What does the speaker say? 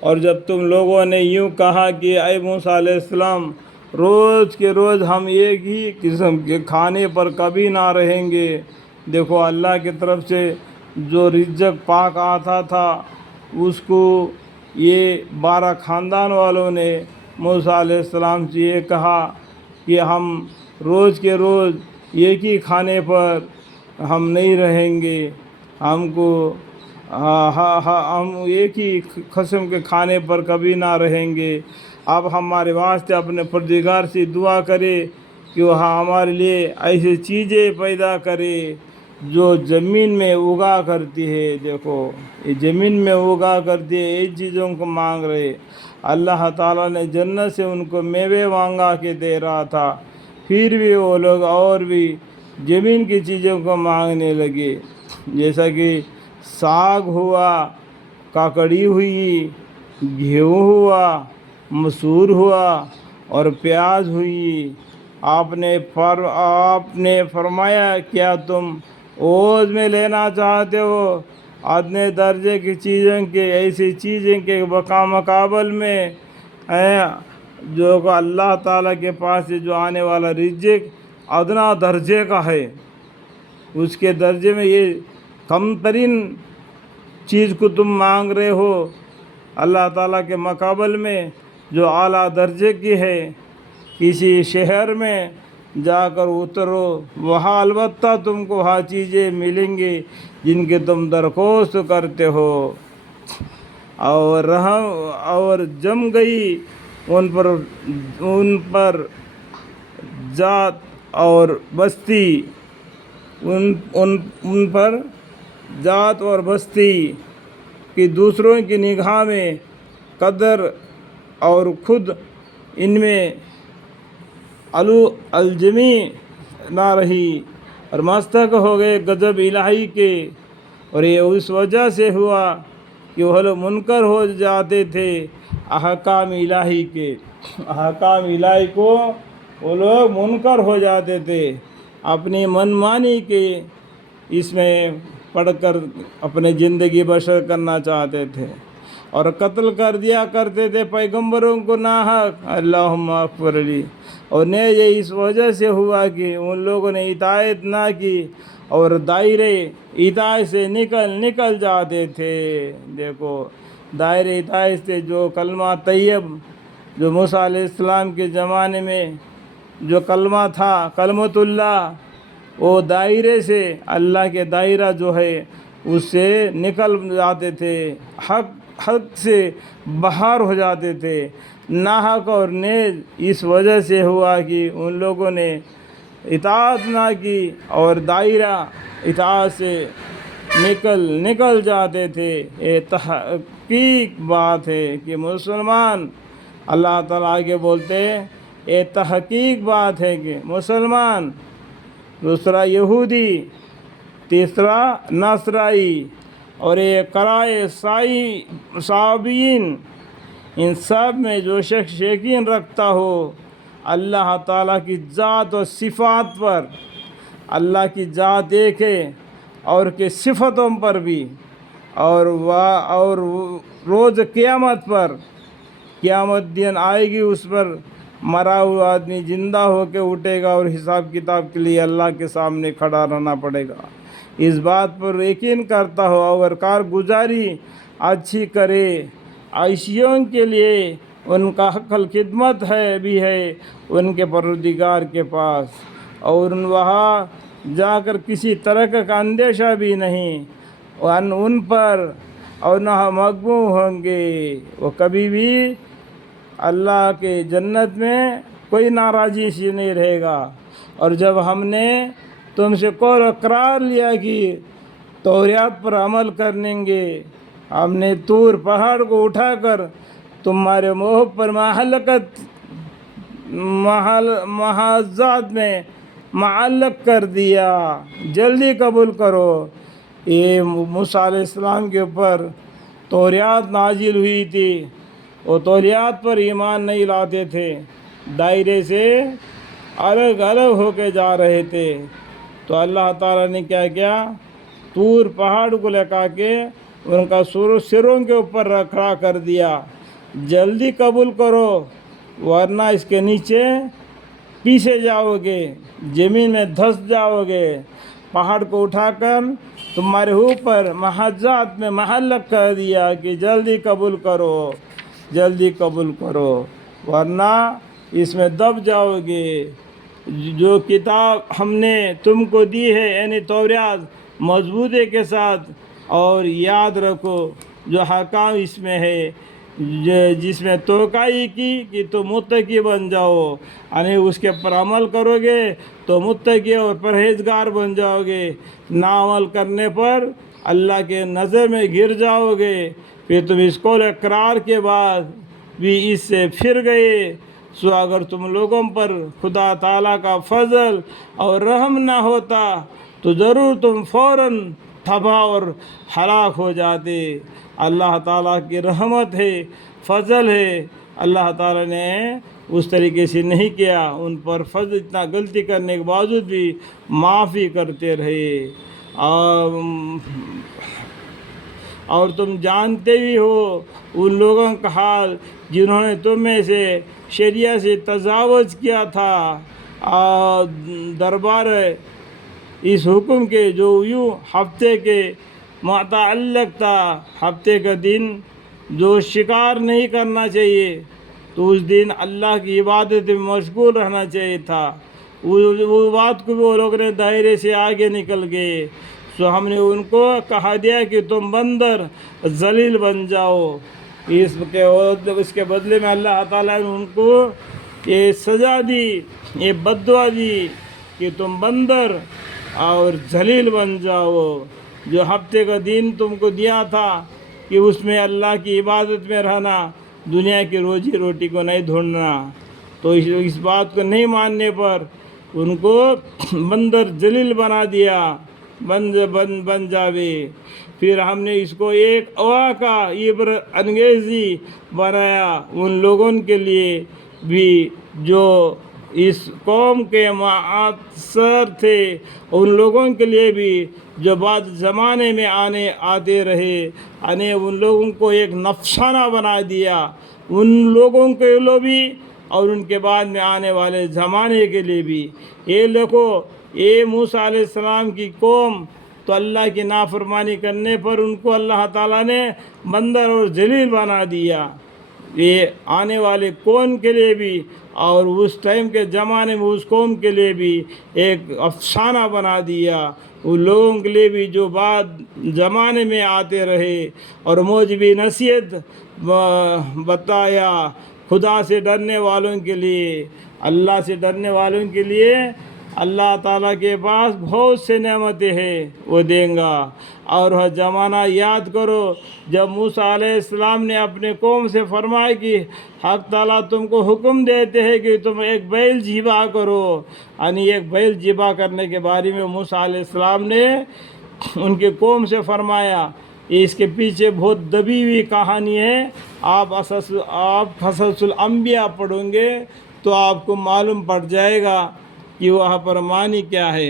اور جب تم لوگوں نے یوں کہا کہ اے موسیٰ علیہ السلام روز کے روز ہم ایک ہی قسم کے کھانے پر کبھی نہ رہیں گے، دیکھو اللہ کی طرف سے جو رزق پاک آتا تھا اس کو یہ 12 خاندان والوں نے موسیٰ علیہ السلام سے یہ کہا کہ ہم روز کے روز ایک ہی کھانے پر ہم نہیں رہیں گے، ہم کو ہم ایک ہی قسم کے کھانے پر کبھی نہ رہیں گے۔ اب ہمارے واسطے اپنے پروردگار سے دعا کرے کہ وہ ہمارے لیے ایسی چیزیں پیدا کرے جو زمین میں اگا کرتی ہے۔ دیکھو یہ زمین میں اگا کرتی ہے، ان چیزوں کو مانگ رہے۔ اللہ تعالیٰ نے جنت سے ان کو میوے مانگا کے دے رہا تھا، پھر بھی وہ لوگ اور بھی زمین کی چیزوں کو مانگنے لگے، جیسا کہ ساگ ہوا، کاکڑی ہوئی، گیہوں ہوا، مسور ہوا اور پیاز ہوئی۔ آپ نے فرمایا کیا تم عوض میں لینا چاہتے ہو ادنے درجے کی چیزوں کے، ایسی چیزیں کے مقابل میں جو کہ اللہ تعالیٰ کے پاس سے جو آنے والا رزق ادنا درجے کا ہے، اس کے درجے میں یہ کم ترین چیز کو تم مانگ رہے ہو، اللہ تعالیٰ کے مقابل میں جو اعلیٰ درجے کی ہے۔ کسی شہر میں جا کر اترو، وہاں البتہ تم کو وہاں چیزیں ملیں گی جن کی تم درخواست کرتے ہو۔ اور جم گئی ان پر ذات اور بستی، ان پر ذات اور بستی کہ دوسروں کی نگاہ میں قدر اور خود ان میں الجمی نہ رہی اور مستق ہو گئے غضب الہی کے۔ اور یہ اس وجہ سے ہوا کہ وہ لوگ منکر ہو جاتے تھے احکام الہی کے، احکام الہی کو وہ لوگ منکر ہو جاتے تھے، اپنی من مانی کے اس میں پڑھ کر اپنے زندگی بسر کرنا چاہتے تھے اور قتل کر دیا کرتے تھے پیغمبروں کو ناحق۔ اللہم اغفر لی۔ اور یہ اس وجہ سے ہوا کہ ان لوگوں نے اطاعت نہ کی اور دائرے اطاعت سے نکل جاتے تھے۔ دیکھو دائرے اطاعت سے جو کلمہ طیب جو موسیٰ علیہ السلام کے زمانے میں جو کلمہ تھا کلمۃ اللہ، وہ دائرے سے اللہ کے دائرہ جو ہے اس سے نکل جاتے تھے، حق سے باہر ہو جاتے تھے۔ ناحق اور نیز اس وجہ سے ہوا کہ ان لوگوں نے اطاعت نہ کی اور دائرہ اطاعت سے نکل جاتے تھے۔ یہ تحقیق بات ہے کہ مسلمان، اللہ تعالیٰ آگے بولتے ہیں یہ تحقیق بات ہے کہ مسلمان، دوسرا یہودی، تیسرا نصرائی اور یہ قرائے صابئین، ان سب میں جو شخص یقین رکھتا ہو اللہ تعالیٰ کی ذات و صفات پر، اللہ کی ذات ایک ہے اور کہ صفتوں پر بھی، اور روز قیامت پر، قیامت دن آئے گی، اس پر مرا ہوا آدمی زندہ ہو کے اٹھے گا اور حساب کتاب کے لیے اللہ کے سامنے کھڑا رہنا پڑے گا۔ اس بات پر یقین کرتا ہو اور کارگزاری اچھی کرے، عیشیوں کے لیے ان کا حق الخدمت بھی ہے ان کے پروردگار کے پاس، اور وہاں جا کر کسی طرح کا اندیشہ بھی نہیں ان پر، اور نہ مغموم ہوں گے۔ وہ کبھی بھی اللہ کے جنت میں کوئی ناراضی سے نہیں رہے گا۔ اور جب ہم نے تم سے قول و اقرار لیا کہ توریات پر عمل کریں گے، ہم نے طور پہاڑ کو اٹھا کر تمہارے منہ پر محاذات میں معلق کر دیا، جلدی قبول کرو۔ یہ موسیٰ علیہ السلام کے اوپر توریات نازل ہوئی تھی، وہ توریات پر ایمان نہیں لاتے تھے، دائرے سے الگ الگ ہو کے جا رہے تھے۔ تو اللہ تعالیٰ نے کیا کیا، طور پہاڑ کو لگا کے ان کا سروں کے اوپر کھڑا کر دیا، جلدی قبول کرو ورنہ اس کے نیچے پیچھے جاؤ گے، زمین میں دھس جاؤ گے۔ پہاڑ کو اٹھا کر تمہارے اوپر محاذات میں معلق کر دیا کہ جلدی قبول کرو، جلدی قبول کرو ورنہ اس میں دب جاؤ گے۔ جو کتاب ہم نے تم کو دی ہے یعنی توریات مضبوطی کے ساتھ، اور یاد رکھو جو حکام اس میں ہے، جس میں توقعی کی کہ تم متقی بن جاؤ، یعنی اس کے پر عمل کرو گے تو متقی اور پرہیزگار بن جاؤ گے، نہ عمل کرنے پر اللہ کے نظر میں گر جاؤ گے، پھر تم اس قول اقرار کے بعد بھی اس سے پھر گئے۔ سو اگر تم لوگوں پر خدا تعالیٰ کا فضل اور رحم نہ ہوتا تو ضرور تم فوراً تباہ اور ہلاک ہو جاتے۔ اللہ تعالیٰ کی رحمت ہے، فضل ہے، اللہ تعالیٰ نے اس طریقے سے نہیں کیا، ان پر فضل اتنا غلطی کرنے کے باوجود بھی معافی کرتے رہے۔ اور تم جانتے بھی ہو ان لوگوں کا حال جنہوں نے تم میں سے شریعت سے تجاوز کیا تھا، دربار اس حکم کے جو یوں ہفتے کے متعلق تھا، ہفتے کا دن جو شکار نہیں کرنا چاہیے تو اس دن اللہ کی عبادت میں مشغول رہنا چاہیے تھا، وہ بات کو بھی وہ لوگ نے دائرے سے آگے نکل گئے۔ سو ہم نے ان کو کہا دیا کہ تم بندر ذلیل بن جاؤ، اس کے بدلے میں اللہ تعالیٰ نے ان کو یہ سزا دی، یہ بددعا دی کہ تم بندر اور ذلیل بن جاؤ۔ جو ہفتے کا دن تم کو دیا تھا کہ اس میں اللہ کی عبادت میں رہنا، دنیا کی روزی روٹی کو نہیں ڈھونڈنا، تو اس بات کو نہیں ماننے پر ان کو بندر ذلیل بنا دیا، بن جاوے۔ پھر ہم نے اس کو ایک واقعہ عبرت انگیزی بنایا ان لوگوں کے لیے بھی جو اس قوم کے معاصر تھے، ان لوگوں کے لیے بھی جو بعد زمانے میں آتے رہے، یعنی ان لوگوں کو ایک نفسانہ بنا دیا، ان لوگوں کے لیے بھی اور ان کے بعد میں آنے والے زمانے کے لیے بھی۔ یہ دیکھو، یہ موسیٰ علیہ السلام کی قوم تو اللہ کی نافرمانی کرنے پر ان کو اللہ تعالیٰ نے بندر اور ذلیل بنا دیا، یہ آنے والے قوم کے لیے بھی اور اس ٹائم کے زمانے میں اس قوم کے لیے بھی ایک افسانہ بنا دیا، ان لوگوں کے لیے بھی جو بعد زمانے میں آتے رہے، اور موجبی نصیحت بتایا خدا سے ڈرنے والوں کے لیے، اللہ سے ڈرنے والوں کے لیے اللہ تعالیٰ کے پاس بہت سے نعمتیں ہیں، وہ دیں گا۔ اور وہ زمانہ یاد کرو جب موسیٰ علیہ السلام نے اپنے قوم سے فرمایا کہ حق تعالیٰ تم کو حکم دیتے ہیں کہ تم ایک بیل ذبح کرو، یعنی ایک بیل ذبح کرنے کے بارے میں موسیٰ علیہ السلام نے ان کے قوم سے فرمایا۔ اس کے پیچھے بہت دبی ہوئی کہانی ہے، آپ قصص الانبیاء پڑھیں گے تو آپ کو معلوم پڑ جائے گا کہ وہاں پر معنی کیا ہے۔